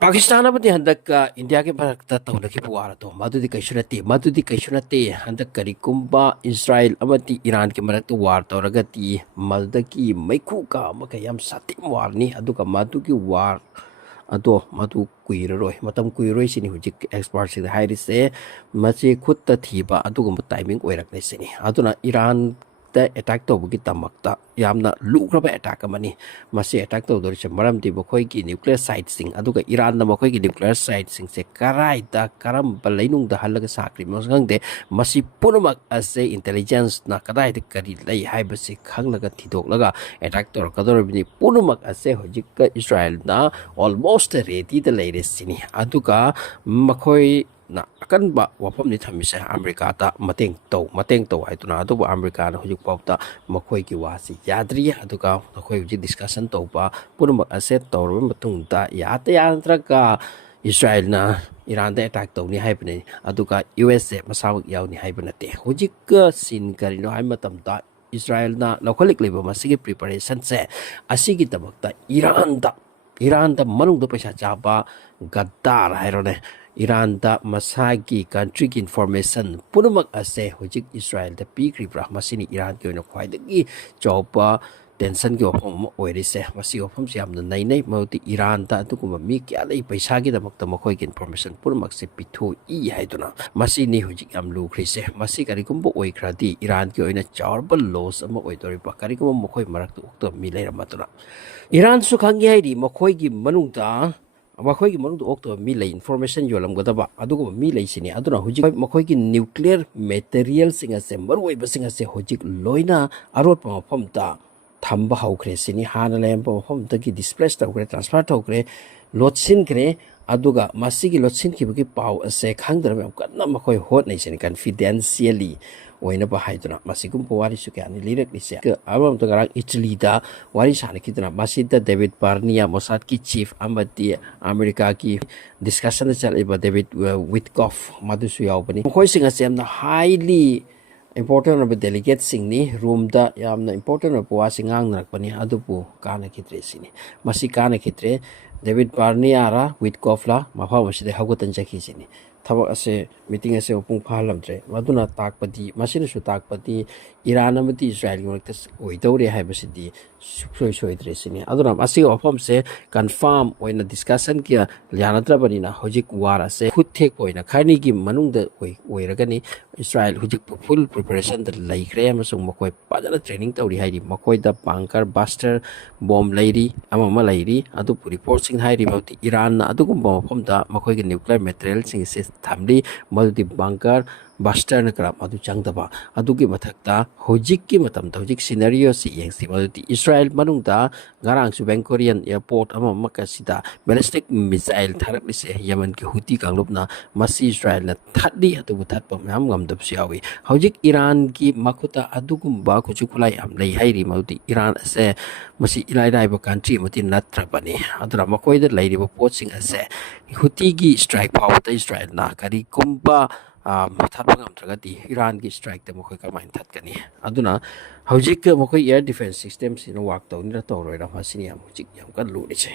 Pakistan अमदी हंदक India के भारत तौलखिब वार तो मदुदी कैसुनते हंदक करिकुंबा Israel अमदी Iran के मरक्त वार तौरगति मदकी मैखु का मकयम सतिम वारनी अदुका मदुकी वार अदो मदु कुइररोय मतम कुइरोय सिनी हुजिक एक्सपर्ट सिद हाइरिसे मचे खुत्ता थीबा अदुगुम टाइमिंग ओइरकने सिनी अदुना ईरान अटैक तौबगी तमक्ता यामना लुग्रब अटैक अमनी मसे अटैक तौदोरिसे मरमदि मखोयगी न्यूक्लियर साइट्सिंग अदुगा ईरान न मखोयगी न्यूक्लियर साइट्सिंग से कराइदा करम बलैनुंग द हल्लग साक्रि मसंगदे मसी पुनमक असे इंटेलिजेंस ना कदाइद करी लई हाइबसे खंगलगा थिदोकलगा अटैक तौरकदोरबिनी पुनमक असे होजिक इस्राइल ना ऑलमोस्ट रेडी द लेरे सिनी अदुगा मखोय ना अकनबा वफमनि थमिसे अमेरिका ता मतेंग तौ हाइतुना अदुबा अमेरिका ना हुजुक पाउता मखोय की वासी याद्री अदुगा मखोय हुजि डिस्कशन तौबा पुरम असे तौरब मतुंगता याते यांत्रका इस्राइल ना ईरान दे अटैक तौनी हाइबने अदुगा यूएसए मसावक यावनी हाइबनते हुजिक सिन करिनो हाइ मतमता इस्राइल ना लखलिक लेबा मसिगे प्रिपरेशन से असिगी तबक्ता ईरान दा मनुंग दो पैसा चाबा गद्दार हाइरोने ईरान दा मसागी कंट्री की इन्फॉर्मेशन पुनमक असे हुजिक इस्राइल दा पीक्रिब्रा मसिनी ईरान के ओइना ख्वाइदगी चौपा टेंशन के वफम ओइरिसे मसी वफम से यामना नैनै मौति ईरान दा अदुगुम मी क्या लई पैसा की दमक मखोय की इन्फॉर्मेशन पुनमक से पिथो ई हाइदुना मसिनी हुजिक याम लुख्रिसे मसी करिकुम ओइख्रादी ईरान के ओइना चावरब लॉस अमा ओइदोरिबा करिकुम मखोय मरक उक्त मी लेरमतुना ईरान सुखंगी हाइदी मखोय की मनुंगता मखोय की मनुंग ओक्तो मी ले इन्फॉर्मेशन योलमगदबा अदुगो मी लेसिनी अदुना हुजिक मखोय की न्यूक्लियर मटेरियल सिंग असे मरुइब सिंग असे हुजिक लोइना अरोप मफमता थंबा हौख्रे सिनी हाना लेम मफमता की डिस्प्लेस तौख्रे ट्रांसफर तौख्रे लोटसिन करे अदुगा मसिगी लोटसिन की पाव असे खांगदरम कन्ना मखोय होत नैसिनी कॉन्फिडेंशियली ओइना बाहाइदुना मसिगुम पवारी सुक्यानि लिरकलिसे अबम तो गरांग इटली दा वारी सानकिदुना मसिदा डेविड पार्निया मोसाद की चीफ अमदी अमेरिका की डिस्कशन चलिबा डेविड विटकॉफ मदुसु यावबनी मखोय सिंग असे यामना highly important of delegate singni room da yamna important of wasing nrakpani adupu kana khitre sini masi kana khitre david barniara with kofla mafa maside hagatan jakhi sini thaba ase meeting ase opung phalamtre maduna takpadi masina su takpadi iran amati israel ngorta oidore haibasidi soi dresini aduna masi opam se confirm oina discussion kia lianatra banina hojik war ase khuthek oina khani gi manung da oiragani israel hojik full preparation da laikre amasung makoi pajana training tawri hairi makoi da bunker buster bomb lairi amama lairi adu report sing hairi mauti iran na adu gum bomb da makoi gi nuclear material sing se thamli madu bunker buster na kra madu changdaba adu gi mathakta hojik ki matam da hojik scenario si yengsi madu israel manung da garang su Korean airport ama makasida ballistic missile tharak lise yemen ki huti kanglupna masi israel na thadi atu buthat pam nam ngam dab siawi hojik iran ki makuta adugum ba khuchu khulai am lei hairi mauti iran ase masi ilai dai ba country mati natra bani adura makoi da lei riba poaching ase huti gi strike power ta israel na kari kumba thapang amtragati iran ki strike ta mokoi ka main thatkani aduna hojik mokoi air defense system sino work tawni ra tawroi ra masini am hojik yam kan lu ni che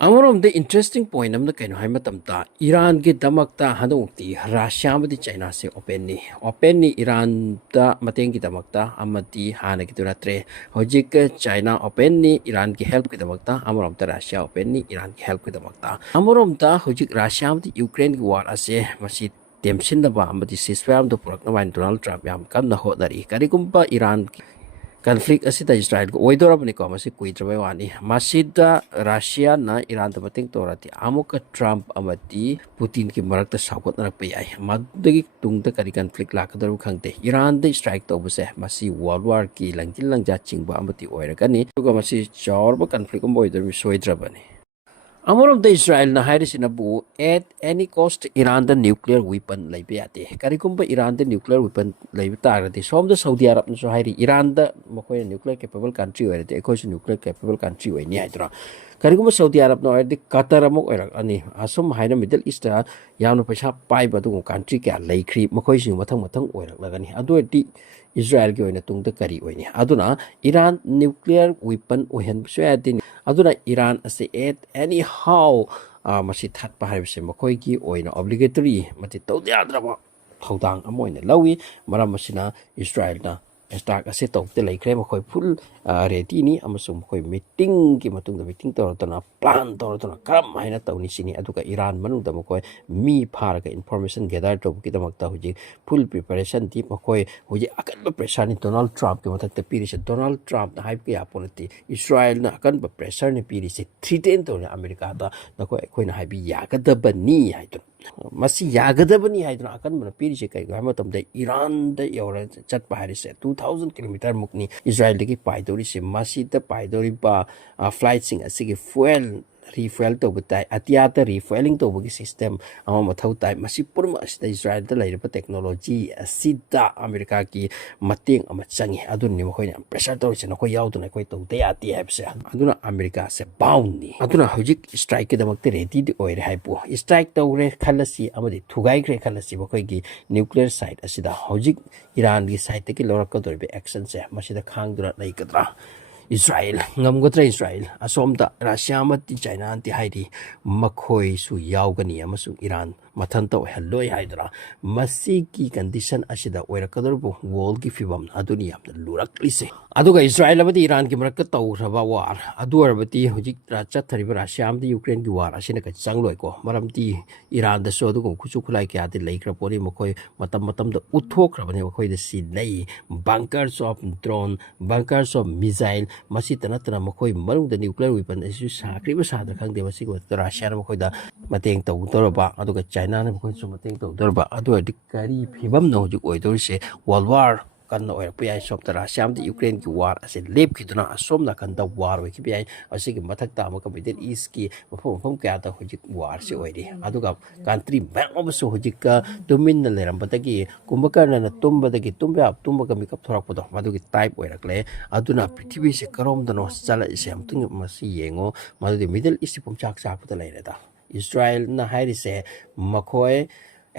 amorom the interesting point amna kaino hai matamta iran ki damakta hadongti russia madi china se open ni iran da mateng ki damakta amati hana ki turatre hojik china open ni iran ki help ki damakta amorom ta russia open ni iran ki help ki damakta amorom ta hojik russia madi ukraine ki war ase masi temsin da ba amati siswam do purak na Donald Trump yam kam na hodari karigumpa iran conflict asida israel ko oidorabni ko masi kuidrabai wani masida russia na iran da bating torati amuka trump amati putin ki marakta sakot na pe ai madagi tungda kari conflict la kadar khangte iran da strike to buse masi world war ki langtil langja chingba amati oiragani tuga masi chorba conflict ko oidor mi soidrabani amorom the israel na hairisina bu at any cost iran the nuclear weapon laibe ate karigumba iran the nuclear weapon laibe tarati som the saudi arab no hairi iran the mokoi nuclear capable country oirate ekoi nuclear capable country oini haidra karigumba saudi arab no oirde qatar amok oirak ani asum haina middle east yamna paisa pai ba du country kya laikri mokoi sing mathang oirak lagani adu di israel ki oina tungda kari oini aduna iran nuclear weapon ohen so adin aduna iran ase at anyhow ꯃꯁꯤ ꯊꯠꯄ ꯍꯥꯏꯕꯁꯦ ꯃꯈꯣꯏꯒꯤ ꯑꯣꯏꯅ ꯑꯣꯕ꯭ꯂꯤꯒꯦꯇꯔꯤ ꯃꯁꯤ ꯇꯧꯗ ꯌꯥꯗ꯭ꯔꯕ ꯊꯧꯗꯥꯡ ꯑꯃ ꯑꯣꯏꯅ ꯂꯧꯏ ꯃꯔꯝ ꯑꯁꯤꯅ ꯏꯁ꯭ꯔꯥꯏꯜꯅ ꯑꯦꯁꯇ꯭ꯔꯥꯛ ꯑꯁꯤ ꯇꯧꯗ ꯂꯩꯈ꯭ꯔꯦ ꯃꯈꯣꯏ ꯐꯨꯜ ꯔꯦꯗꯤꯅꯤ ꯑꯃꯁꯨꯡ ꯃꯈꯣꯏ ꯃꯤꯇꯤꯡꯒꯤ ꯃꯇꯨꯡꯗ ꯃꯤꯇꯤꯡ ꯇꯧꯔꯗꯨꯅ ꯄ꯭ꯂꯥꯟ ꯇꯧꯔꯗꯨꯅ ꯀꯔꯝ ꯍꯥꯏꯅ ꯇꯧꯅꯤ ꯁꯤꯅꯤ ꯑꯗꯨꯒ ꯏꯔꯥꯟ ꯃꯅꯨꯡꯗ ꯃꯈꯣꯏ ꯃꯤ ꯐꯥꯔꯒ ꯏꯟꯐꯣꯔꯃꯦꯁꯟ ꯒꯦꯗꯔ ꯇꯧꯕꯒꯤꯗꯃꯛꯇ ꯍꯧꯖꯤꯛ ꯐꯨꯜ ꯄ꯭ꯔꯤꯄꯦꯔꯦꯁꯟꯗꯤ ꯃꯈꯣꯏ ꯍꯧꯖꯤꯛ ꯑꯀꯟꯕ ꯄ꯭ꯔꯦꯁꯔꯅꯤ ꯗꯣꯅꯥꯜ ꯇ꯭ꯔꯝꯞꯀꯤ ꯃꯊꯛꯇ ꯄꯤꯔꯤꯁꯦ ꯗꯣꯅꯥꯜ ꯇ꯭ꯔꯝꯞꯅ ꯍꯥꯏꯕ ꯌꯥꯄꯣ ꯅꯠꯇꯦ ꯏꯁ꯭ꯔꯥꯏꯜꯅ ꯑꯀꯟꯕ ꯄ꯭ꯔꯦꯁꯔꯅꯤ ꯄꯤꯔꯤꯁꯦ ꯊ꯭ꯔꯤꯇꯦꯟ ꯇꯧꯔꯦ ꯑꯃꯦꯔꯤꯀꯥꯗ ꯅꯈꯣꯏ ꯑꯩꯈꯣꯏꯅ ꯍꯥꯏꯕꯤ ꯌꯥꯒꯗꯕꯅꯤ ꯍꯥꯏꯗꯨꯅ ꯃꯁꯤ ꯌꯥꯒꯗꯕꯅꯤ ꯍꯥꯏꯗꯨꯅ ꯑꯀꯟꯕꯅ ꯄꯤꯔꯤꯁꯦ ꯀꯩꯒꯤꯅꯣ ꯍꯥꯏꯕ ꯃꯇꯝꯗ ꯏꯔꯥꯟꯗ ꯌꯧꯔ ꯆꯠꯄ ꯍꯥꯏꯔꯤꯁꯦ 2000 ꯀꯤꯂꯣꯃꯤꯇꯔꯃꯨꯛꯅꯤ ꯏꯁ꯭ꯔꯥꯏꯜꯗꯒꯤ ꯄꯥꯏꯗꯧꯔꯤꯁꯦ ꯃꯁꯤꯗ ꯄꯥꯏꯗꯧꯔꯤꯕ ꯐ꯭ꯂꯥꯏꯠꯁꯤꯡ ꯑꯁꯤꯒꯤ ꯐꯨꯋꯦꯜ ꯔꯤꯐꯨꯋꯦꯜ ꯇꯧꯕ ꯇꯥꯏ ꯑꯇꯤꯌꯥꯗ ꯔꯤꯐꯨꯋꯦꯂꯤꯡ ꯇꯧꯕꯒꯤ ꯁꯤꯁꯇꯦꯝ ꯑꯃ ꯃꯊꯧ ꯇꯥꯏ ꯃꯁꯤ ꯄꯨꯝꯅꯃꯛ ꯑꯁꯤꯗ ꯏꯁ꯭ꯔꯥꯏꯜꯗ ꯂꯩꯔꯤꯕ ꯇꯦꯛꯅꯣꯂꯣꯖꯤ ꯑꯁꯤꯗ ꯑꯃꯦꯔꯤꯀꯥꯒꯤ ꯃꯇꯦꯡ ꯑꯃ ꯆꯪꯉꯤ ꯑꯗꯨꯅꯅꯤ ꯃꯈꯣꯏꯅ ꯌꯥꯝ ꯄ꯭ꯔꯦꯁꯔ ꯇꯧꯔꯤꯁꯦ ꯅꯈꯣꯏ ꯌꯥꯎꯗꯅ ꯑꯩꯈꯣꯏ ꯇꯧꯗ ꯌꯥꯗꯦ ꯍꯥꯏꯕꯁꯦ ꯑꯗꯨꯅ ꯑꯃꯦꯔꯤꯀꯥꯁꯦ ꯕꯥꯎꯟꯅꯤ ꯑꯗꯨꯅ ꯍꯧꯖꯤꯛ ꯏꯁꯇ꯭ꯔꯥꯏꯛꯀꯤꯗꯃꯛꯇ ꯔꯦꯗꯤꯗꯤ ꯑꯣꯏꯔꯦ ꯍꯥꯏꯕꯨ ꯏꯁꯇ꯭ꯔꯥꯏꯛ ꯇꯧꯔꯦ ꯈꯜꯂꯁꯤ ꯑꯃꯗꯤ ꯊꯨꯒꯥꯏꯈ꯭ꯔꯦ ꯈꯜꯂꯁꯤ ꯃꯈꯣꯏꯒꯤ ꯅ꯭ꯌꯨꯀ꯭ꯂꯤꯌꯔ ꯁꯥꯏꯠ ꯑꯁꯤꯗ ꯍꯧꯖꯤꯛ ꯏꯔꯥꯟꯒꯤ ꯁꯥꯏꯠꯇꯒꯤ ꯂꯧꯔꯛꯀꯗꯧꯔꯤꯕ ꯑꯦꯛꯁꯟꯁꯦ ꯃꯁꯤꯗ ꯈꯥꯡꯗꯨꯅ ꯂꯩꯒꯗ꯭ꯔꯥ ꯏꯁ꯭ꯔꯥꯏꯜ ꯉꯝꯒꯗ꯭ꯔꯥ ꯏꯁ꯭ꯔꯥꯏꯜ ꯑꯁꯣꯝꯗ ꯔꯁꯤꯌꯥ ꯑꯃꯗꯤ ꯆꯥꯏꯅꯥꯗꯤ ꯍꯥꯏꯔꯤ ꯃꯈꯣꯏꯁꯨ ꯌꯥꯎꯒꯅꯤ ꯑꯃꯁꯨꯡ ꯏꯔꯥꯟ ꯃꯊꯟꯇ ꯑꯣꯏꯍꯜꯂꯣꯏ ꯍꯥꯏꯗꯅ ꯃꯁꯤꯒꯤ ꯀꯟꯗꯤꯁꯟ ꯑꯁꯤꯗ ꯑꯣꯏꯔꯛꯀꯗꯧꯔꯤꯕ ꯋꯥꯔꯜꯒꯤ ꯐꯤꯕꯝ ꯑꯗꯨꯅꯤ ꯌꯥꯝꯅ ꯂꯨꯔꯛꯂꯤꯁꯦ ꯑꯗꯨꯒ ꯏꯁ꯭ꯔꯥꯏꯜ ꯑꯃꯗꯤ ꯏꯔꯥꯟꯒꯤ ꯃꯔꯛꯇ ꯇꯧꯈ꯭ꯔꯕ ꯋꯥꯔ ꯑꯗꯨ ꯑꯣꯏꯔꯕꯗꯤ ꯍꯧꯖꯤꯛ ꯆꯠꯊꯔꯤꯕ ꯔꯁꯤꯌꯥ ꯑꯃꯗꯤ ꯌꯨꯀ꯭ꯔꯦꯟꯒꯤ ꯋꯥꯔ ꯑꯁꯤꯅ ꯀꯩ ꯆꯪꯂꯣꯏꯀꯣ ꯃꯔꯝꯗꯤ ꯏꯔꯥꯟꯗꯁꯨ ꯑꯗꯨꯒꯨꯝꯕ ꯈꯨꯠꯁꯨ ꯈꯨꯠꯂꯥꯏ ꯀꯌꯥꯗꯤ ꯂꯩꯈ꯭ꯔ ꯄꯣꯠꯅꯤ ꯃꯈꯣꯏ ꯃꯇꯝꯗ ꯎꯠꯊꯣꯛꯈ꯭ꯔꯕꯅꯤ ꯃꯈꯣꯏꯗ ꯁꯤ ꯂꯩ ꯕꯪꯀꯔꯁ ꯑꯣꯐ ꯗ꯭ꯔꯣꯟ ꯕꯪꯀꯔꯁ ꯑꯣꯐ ꯃꯤꯖꯥꯏꯜ ꯃꯁꯤꯇ ꯅꯠꯇꯅ ꯃꯈꯣꯏ ꯃꯅꯨꯡꯗ ꯅ꯭ꯌꯨꯀ꯭ꯂꯤꯌꯔ ꯋꯦꯄꯟ ꯑꯁꯤꯁꯨ ꯁꯥꯈ꯭ꯔꯤꯕ ꯁꯥꯗ꯭ꯔ ꯈꯪꯗꯦ ꯃꯁꯤꯒꯤ ꯃꯊꯛꯇ ꯔꯁꯤꯌꯥꯅ ꯃꯈꯣꯏꯗ ꯃꯇꯦꯡ ꯇꯧꯗꯧꯔꯕ ꯑꯗꯨꯒ ꯆꯥꯏꯅꯥꯅ ꯃꯈꯣꯏꯁꯨ ꯃꯇꯦꯡ ꯇꯧꯗꯧꯔꯕ ꯑꯗꯨ ꯑꯣꯏꯔꯗꯤ ꯀꯔꯤ ꯐꯤꯕꯝꯅ ꯍꯧꯖꯤꯛ ꯑꯣꯏꯗꯧꯔꯤꯁꯦ ꯋꯥꯔꯜ ꯋꯥꯔ ꯀꯟꯅ ꯑꯣꯏꯔꯛꯄ ꯌꯥꯏ ꯁꯣꯝꯗ ꯔꯁꯤꯌꯥ ꯑꯃꯗꯤ ꯌꯨꯀ꯭ꯔꯦꯟꯒꯤ ꯋꯥꯔ ꯑꯁꯤ ꯂꯦꯞꯈꯤꯗꯨꯅ ꯑꯁꯣꯝ ꯅꯥꯀꯟꯗ ꯋꯥꯔ ꯑꯣꯏꯈꯤꯕ ꯌꯥꯏ ꯑꯁꯤꯒꯤ ꯃꯊꯛꯇ ꯑꯃꯨꯛꯀ ꯃꯤꯗꯜ ꯏꯁꯀꯤ ꯃꯐꯝ ꯀꯌꯥꯗ ꯍꯧꯖꯤꯛ ꯋꯥꯔꯁꯤ ꯑꯣꯏꯔꯤ ꯑꯗꯨꯒ ꯀꯟꯇ꯭ꯔꯤ ꯃꯌꯥꯝ ꯑꯃꯁꯨ ꯍꯧꯖꯤꯛꯀ ꯇꯨꯃꯤꯟꯅ ꯂꯩꯔꯝꯕꯗꯒꯤ ꯀꯨꯝꯚꯀꯔꯅꯅ ꯇꯨꯝꯕꯒ ꯃꯤꯀꯞ ꯊꯣꯔꯛꯄꯗꯣ ꯃꯗꯨꯒꯤ ꯇꯥꯏꯞ ꯑꯣꯏꯔꯛꯂꯦ ꯑꯗꯨꯅ ꯄ꯭ꯔꯤꯊꯤꯕꯤꯁꯦ ꯀꯔꯣꯝꯗꯅꯣ ꯆꯠꯂꯛꯏꯁꯦ ꯑꯃꯨꯛꯇꯪ ꯃꯁꯤ ꯌꯦꯡꯉꯣ ꯃꯗꯨꯗꯤ ꯃꯤꯗꯜ ꯏꯁꯀꯤ ꯄꯨꯝꯆꯥꯛ ꯆꯥꯛꯄꯗ ꯂꯩꯔꯦꯗ ꯏꯁ꯭ꯔꯥꯏꯜꯅ ꯍꯥꯏꯔꯤꯁꯦ ꯃꯈꯣꯏ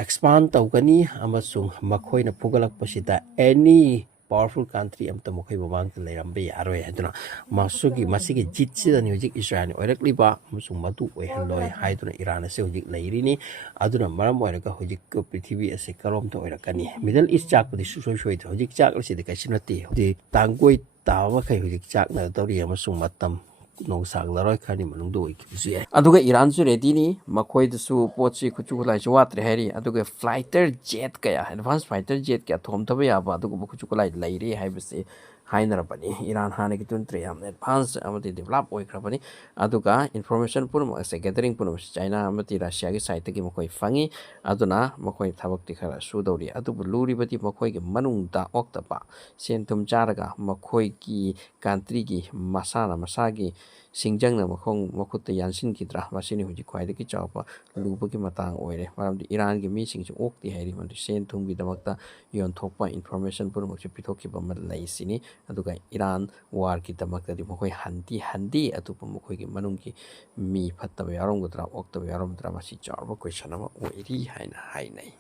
ꯑꯦꯛꯁꯄꯥꯟ ꯇꯧꯒꯅꯤ ꯑꯃꯁꯨꯡ ꯃꯈꯣꯏꯅ ꯐꯨꯒꯠꯂꯛꯄꯁꯤꯗ ꯑꯦꯅꯤ ꯄꯥꯋꯔꯐꯨꯜ ꯀꯟꯇ꯭ꯔꯤ ꯑꯃꯇ ꯃꯈꯣꯏ ꯃꯃꯥꯡꯗ ꯂꯩꯔꯝꯕ ꯌꯥꯔꯣꯏ ꯍꯥꯏꯗꯨꯅ ꯃꯁꯤꯒꯤ ꯖꯤꯠꯁꯤꯗꯅꯤ ꯍꯧꯖꯤꯛ ꯏꯁ꯭ꯔꯥꯏꯜꯅ ꯑꯣꯏꯔꯛꯂꯤꯕ ꯑꯃꯁꯨꯡ ꯃꯗꯨ ꯑꯣꯏꯍꯜꯂꯣꯏ ꯍꯥꯏꯗꯨꯅ ꯏꯔꯥꯟ ꯑꯁꯤ ꯍꯧꯖꯤꯛ ꯂꯩꯔꯤꯅꯤ ꯑꯗꯨꯅ ꯃꯔꯝ ꯑꯣꯏꯔꯒ ꯍꯧꯖꯤꯛ ꯄ꯭ꯔꯤꯊꯤꯕꯤ ꯑꯁꯤ ꯀꯔꯣꯝꯗ ꯑꯣꯏꯔꯛꯀꯅꯤ ꯃꯤꯗꯜ ꯏꯁ ꯆꯥꯛꯄꯗꯤ ꯁꯨꯡꯁꯣꯏ ꯁꯣꯏꯗ꯭ꯔꯦ ꯍꯧꯖꯤꯛ ꯆꯥꯛꯂꯤꯁꯤꯗꯤ ꯀꯩꯁꯨ ꯅꯠꯇꯦ ꯍꯧꯖꯤꯛ ꯇꯥꯡꯒꯣꯏ ꯇꯥꯕ ꯃꯈꯩ ꯍꯧꯖꯤꯛ ꯆꯥꯛꯅꯒꯗꯧꯔꯤ ꯑꯃꯁꯨꯡ ꯃꯇꯝ ꯅꯣꯡꯁꯥꯡꯂꯔꯣꯏ ꯈꯔꯅꯤ ꯃꯅꯨꯡꯗ ꯑꯣꯏꯈꯤꯕꯁꯨ ꯌꯥꯏ ꯑꯗꯨꯒ ꯏꯔꯥꯟꯁꯨ ꯔꯦꯗꯤꯅꯤ ꯃꯈꯣꯏꯗꯁꯨ ꯄꯣꯠꯁꯤ ꯈꯨꯠꯁꯨ ꯈꯨꯠꯂꯥꯏꯁꯨ ꯋꯥꯠꯇ꯭ꯔꯦ ꯍꯥꯏꯔꯤ ꯑꯗꯨꯒ ꯐ꯭ꯂꯥꯏꯇꯔ ꯖꯦꯠ ꯀꯌꯥ ꯑꯦꯗꯚꯥꯟꯁ ꯐꯥꯏꯇꯔ ꯖꯦꯠ ꯀꯌꯥ ꯊꯣꯝꯊꯕ ꯌꯥꯕ ꯑꯗꯨꯒꯨꯝꯕ ꯈꯨꯠꯁꯨ ꯈꯨꯠꯂꯥꯏ ꯂꯩꯔꯦ ꯍꯥꯏꯕꯁꯤ ꯍꯥꯏꯅꯔꯕꯅꯤ ꯏꯔꯥꯟ ꯍꯥꯟꯅꯒꯤꯗꯨ ꯅꯠꯇ꯭ꯔꯦ ꯌꯥꯝꯅ ꯑꯦꯗꯚꯥꯟꯁ ꯑꯃꯗꯤ ꯗꯦꯕꯂꯞ ꯑꯣꯏꯈ꯭ꯔꯕꯅꯤ ꯑꯗꯨꯒ ꯏꯟꯐꯣꯔꯃꯦꯁꯟ ꯄꯨꯝꯅꯃꯛ ꯑꯁꯦ ꯒꯦꯗꯔꯤꯡ ꯄꯨꯝꯅꯃꯛ ꯆꯥꯏꯅꯥ ꯑꯃꯗꯤ ꯔꯁꯤꯌꯥꯒꯤ ꯁꯥꯏꯠꯇꯒꯤ ꯃꯈꯣꯏ ꯐꯪꯉꯤ ꯑꯗꯨꯅ ꯃꯈꯣꯏ ꯊꯕꯛꯇꯤ ꯈꯔ ꯁꯨꯗꯧꯔꯤ ꯑꯗꯨꯕꯨ ꯂꯨꯔꯤꯕꯗꯤ ꯃꯈꯣꯏꯒꯤ ꯃꯅꯨꯡꯗ ꯑꯣꯛꯇꯕ ꯁꯦꯟ ꯊꯨꯝ ꯆꯥꯔꯒ ꯃꯈꯣꯏꯒꯤ ꯀꯟꯇ꯭ꯔꯤꯒꯤ ꯃꯁꯥꯒꯤ ꯁꯤꯡꯖꯪꯅ ꯃꯈꯨꯠꯇ ꯌꯥꯟꯁꯤꯟꯈꯤꯗ꯭ꯔꯥ ꯃꯁꯤꯅꯤ ꯍꯧꯖꯤꯛ ꯈ꯭ꯋꯥꯏꯗꯒꯤ ꯆꯥꯎꯕ ꯂꯨꯕꯒꯤ ꯃꯇꯥꯡ ꯑꯣꯏꯔꯦ ꯃꯔꯝꯗꯤ ꯏꯔꯥꯟꯒꯤ ꯃꯤꯁꯤꯡꯁꯨ ꯑꯣꯛꯇꯦ ꯍꯥꯏꯔꯤ ꯃꯗꯨ ꯁꯦꯟ ꯊꯨꯝꯒꯤꯗꯃꯛꯇ ꯌꯣꯟꯊꯣꯛꯄ ꯏꯟꯐꯣꯔꯃꯦꯁꯟ ꯄꯨꯝꯅꯃꯛꯁꯨ ꯄꯤꯊꯣꯛꯈꯤꯕ ꯑꯃ ꯂꯩꯁꯤꯅꯤ ꯑꯗꯨꯒ ꯏꯔꯥꯟ ꯋꯥꯔꯒꯤꯗꯃꯛꯇꯗꯤ ꯃꯈꯣꯏ ꯍꯟꯗꯤ ꯑꯗꯨꯕꯨ ꯃꯈꯣꯏꯒꯤ ꯃꯅꯨꯡꯒꯤ ꯃꯤ ꯐꯠꯇꯕ ꯌꯥꯎꯔꯝꯒꯗ꯭ꯔꯥ ꯑꯣꯛꯇꯕ ꯌꯥꯎꯔꯝꯒꯗ꯭ꯔꯥ ꯃꯁꯤ ꯆꯥꯎꯔꯕ ꯀꯣꯏꯁꯟ ꯑꯃ ꯑꯣꯏꯔꯤ ꯍꯥꯏꯅ ꯍꯥꯏꯅꯩ